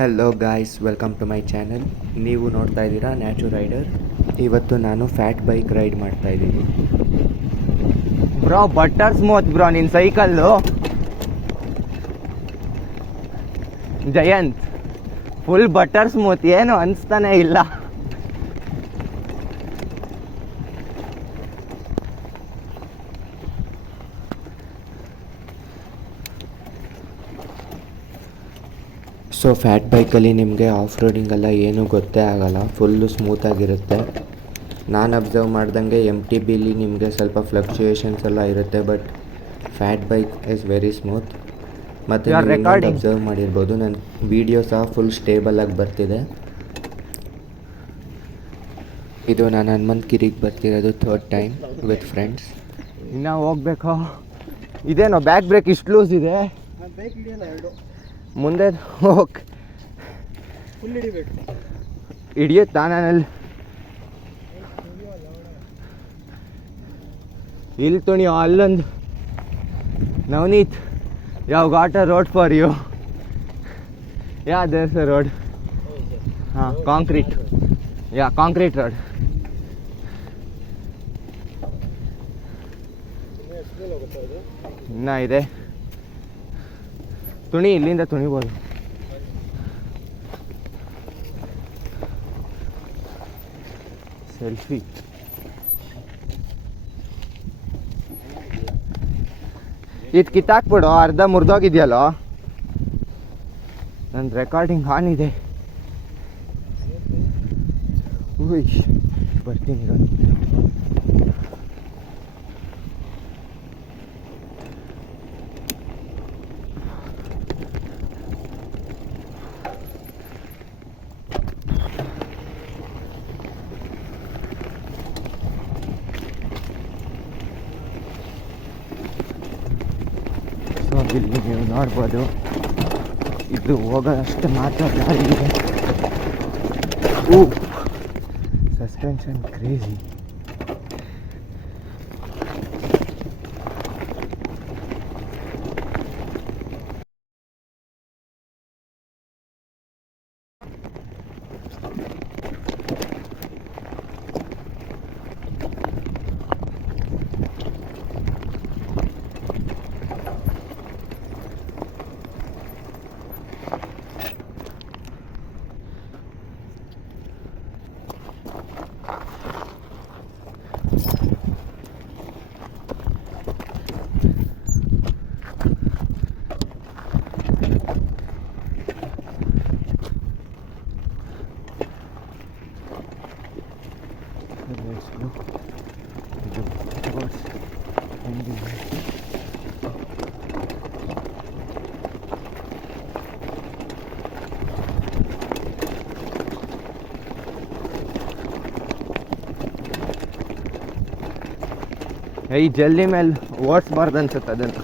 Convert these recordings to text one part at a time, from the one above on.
Hello guys, welcome to my channel. ನೀವು ನೋಡ್ತಾ ಇದ್ದೀರಾ ನ್ಯಾಚು ರೈಡರ್. ಇವತ್ತು ನಾನು ಫ್ಯಾಟ್ ಬೈಕ್ ರೈಡ್ ಮಾಡ್ತಾ ಇದ್ದೀನಿ. ಬ್ರೋ ಬಟರ್ ಸ್ಮೂತ್ ಬ್ರೋ ನಿನ್ನ cycle. Jayanth full butter smooth, ಏನು ಅನಿಸ್ತಾನೆ ಇಲ್ಲ. ಸೊ ಫ್ಯಾಟ್ ಬೈಕಲ್ಲಿ ನಿಮಗೆ ಆಫ್ ರೋಡಿಂಗೆಲ್ಲ ಏನೂ ಗೊತ್ತೇ ಆಗೋಲ್ಲ, ಫುಲ್ಲು ಸ್ಮೂತಾಗಿರುತ್ತೆ. ನಾನು ಅಬ್ಸರ್ವ್ ಮಾಡ್ದಂಗೆ MTBಲಿ ನಿಮಗೆ ಸ್ವಲ್ಪ ಫ್ಲಕ್ಚುಯೇಷನ್ಸ್ ಎಲ್ಲ ಇರುತ್ತೆ, but fat bike is very smooth. ಮತ್ತು ನೀವು ಇನ್ನೊಂದು ಅಬ್ಸರ್ವ್ ಮಾಡಿರ್ಬೋದು, ನನ್ನ ವೀಡಿಯೋ ಸಹ ಫುಲ್ ಸ್ಟೇಬಲಾಗಿ ಬರ್ತಿದೆ. ಇದು ನಾನು ಹನುಮಂತಗಿರಿಗೆ ಬರ್ತಿರೋದು 3rd ಟೈಮ್ ವಿತ್ ಫ್ರೆಂಡ್ಸ್. ಇನ್ನೂ ಹೋಗ್ಬೇಕು. ಇದೇನೋ ಬ್ಯಾಕ್ ಬ್ರೇಕ್ ಇಷ್ಟು ಲೂಸ್ ಇದೆ. ಮುಂದೆ ಹೋಗಿ ಹಿಡಿಯುತ್ತಾ ನಾನಲ್ಲಿ ಇಲ್ಲಿ ತುಣಿಯೋ ಅಲ್ಲೊಂದು. ನವನೀತ್, ಯಾವ got a road for you? Yeah there's a road. ಹಾಂ, ಕಾಂಕ್ರೀಟ್. Yeah concrete road. ಇನ್ನೂ ಇದೆ ತುಣಿ, ಇಲ್ಲಿಂದ ತುಣಿಬೋದು. ಸೆಲ್ಫಿ. ಇದು ಕಿತ್ತಾಕ್ಬಿಡು, ಅರ್ಧ ಮುರಿದೋಗಿದೆಯಲ್ಲೋ. ನನ್ನ ರೆಕಾರ್ಡಿಂಗ್ ಆನ್ ಇದೆ. ಬರ್ತೀನಿ. ಇಲ್ಲಿ ನೀವು ನೋಡ್ಬೋದು, ಇದು ಹೋಗೋದಷ್ಟು ಮಾತ್ರ ದಾರಿ ಇದೆ. Suspension crazy. ಈ ಜಲ್ದಿ ಮೇಲೆ ಓಡಿಸ್ಬಾರ್ದು ಅನ್ಸುತ್ತೆ ಅದನ್ನು.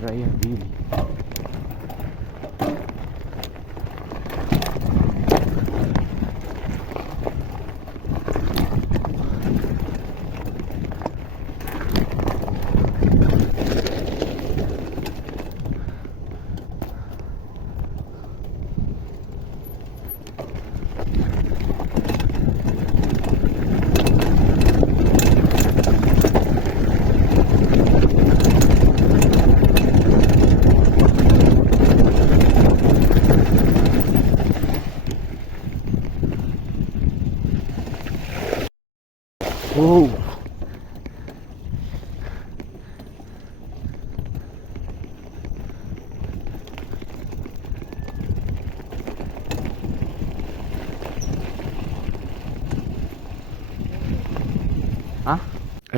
Try a wheel.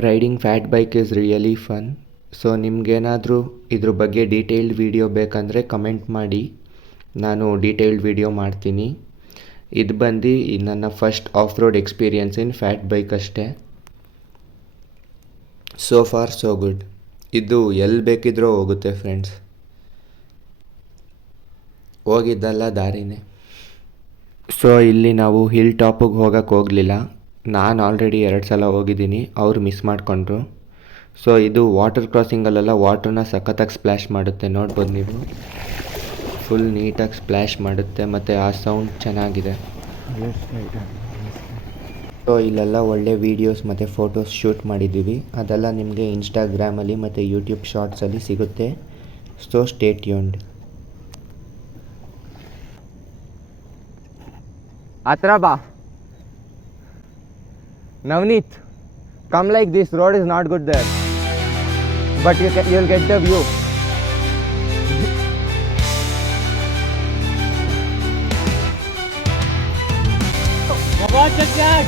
Riding fat bike is really fun. So ನಿಮಗೇನಾದರೂ ಇದ್ರ ಬಗ್ಗೆ ಡೀಟೇಲ್ಡ್ ವಿಡಿಯೋ ಬೇಕಂದರೆ ಕಮೆಂಟ್ ಮಾಡಿ, ನಾನು ಡೀಟೇಲ್ಡ್ ವಿಡಿಯೋ ಮಾಡ್ತೀನಿ. ಇದು ಬಂದು ನನ್ನ first off road experience in fat bike ಅಷ್ಟೇ. So far so good. ಇದು ಎಲ್ಲಿ ಬೇಕಿದ್ರೂ ಹೋಗುತ್ತೆ ಫ್ರೆಂಡ್ಸ್, ಹೋಗಿದ್ದಲ್ಲ ದಾರಿನೇ. ಸೊ ಇಲ್ಲಿ ನಾವು ಹಿಲ್ ಟಾಪಿಗೆ ಹೋಗೋಕ್ಕೆ ಹೋಗಲಿಲ್ಲ. ನಾನು ಆಲ್ರೆಡಿ 2 ಸಲ ಹೋಗಿದ್ದೀನಿ, ಅವ್ರು ಮಿಸ್ ಮಾಡಿಕೊಂಡ್ರು. ಸೊ ಇದು ವಾಟರ್ ಕ್ರಾಸಿಂಗಲ್ಲೆಲ್ಲ ವಾಟ್ರನ್ನ ಸಖತ್ತಾಗಿ ಸ್ಪ್ಲ್ಯಾಶ್ ಮಾಡುತ್ತೆ, ನೋಡ್ಬೋದು ನೀವು. ಫುಲ್ ನೀಟಾಗಿ ಸ್ಪ್ಲ್ಯಾಶ್ ಮಾಡುತ್ತೆ ಮತ್ತು ಆ ಸೌಂಡ್ ಚೆನ್ನಾಗಿದೆ. ಸೊ ಇಲ್ಲೆಲ್ಲ ಒಳ್ಳೆ ವೀಡಿಯೋಸ್ ಮತ್ತು ಫೋಟೋಸ್ ಶೂಟ್ ಮಾಡಿದ್ದೀವಿ. ಅದೆಲ್ಲ ನಿಮಗೆ ಇನ್ಸ್ಟಾಗ್ರಾಮಲ್ಲಿ ಮತ್ತು ಯೂಟ್ಯೂಬ್ ಶಾರ್ಟ್ಸಲ್ಲಿ ಸಿಗುತ್ತೆ. So stay tuned. ಹತ್ರ ಬಾ. Navneet, come like this. Road is not good there, but you'll get the view. Watch the cat.